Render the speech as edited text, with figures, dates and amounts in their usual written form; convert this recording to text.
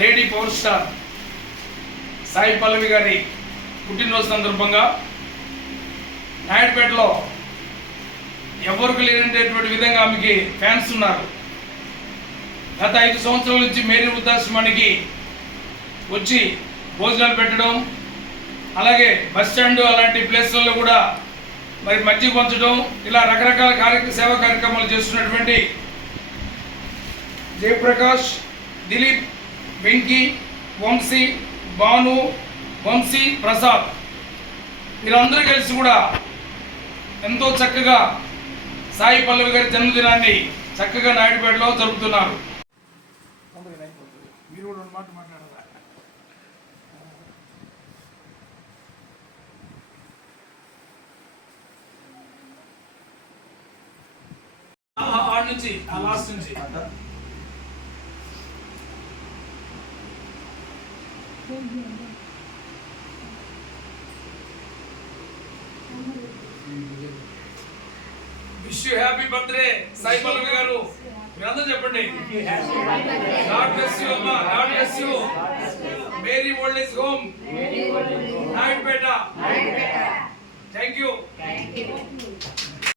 Lady power star Sai Pallavi గారి పుట్టినరోజు సందర్భంగా నాయుడుపేటలో ఎవరికి లేనటువంటి విధంగా ఆమెకి ఫ్యాన్స్ ఉన్నారు. గత 5 సంవత్సరాల నుంచి మేరీ వృద్ధాశ్రమానికి వచ్చి భోజనాలు పెట్టడం, అలాగే బస్ స్టాండ్ అలాంటి ప్లేస్లలో కూడా మరి మజ్జిగ పంచడం, ఇలా రకరకాల సేవా కార్యక్రమాలు చేస్తున్నటువంటి జయప్రకాష్, దిలీప్, వెంకీ, వంశీ, భాను, వంశీ, ప్రసాద్ వీళ్ళందరూ కలిసి కూడా ఎంతో చక్కగా సాయి పల్లవి గారి జన్మదినాన్ని చక్కగా నాయుడుపేటలో జరుపుతున్నారు. మీరు కూడా ఒక మాట మాట్లాడారా? ఆడ నుంచి ఆ లాస్ట్ నుంచి wish you happy birthday Sai Pallavi garu. మీరందరూ చెప్పండి. గాడ్ బ్లెస్ యూ అమ్మా, God bless you. Mary old age home Naidupeta. Thank you.